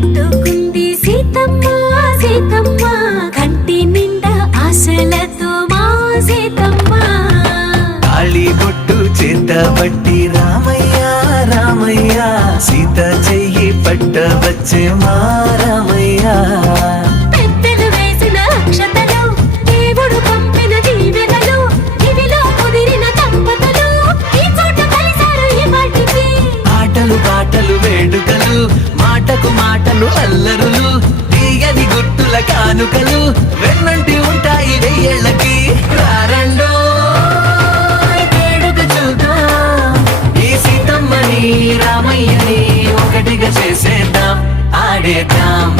పెట్టుకుంది సీతమ్మ సీతమ్మ కంటి నిండా ఆశలతో మా సీతమ్మ తాళి బొట్టు చేతబట్టి రామయ్య రామయ్య సీత చెయ్యి పట్టవచ్చే మా రామయ్య పెద్దలు వేసిన అక్షతలు దేవుడు పంపిన దీవెనలు ఇవిలో కుదిరిన దంపతులు ఈ చోట కలిసారు ఈ వాటికి ఆటలు పాటలు వేడుకలు మాటకు మాటలు అల్లరులు తీయని గుర్తుల కానుకలు వెన్నంటి ఉంటాయి వెయ్యేళ్ళకి రారండో వేడుక చూద్దాం ఈ సీతమ్మని రామయ్యని ఒకటిగా చేసేద్దాం ఆడేద్దాం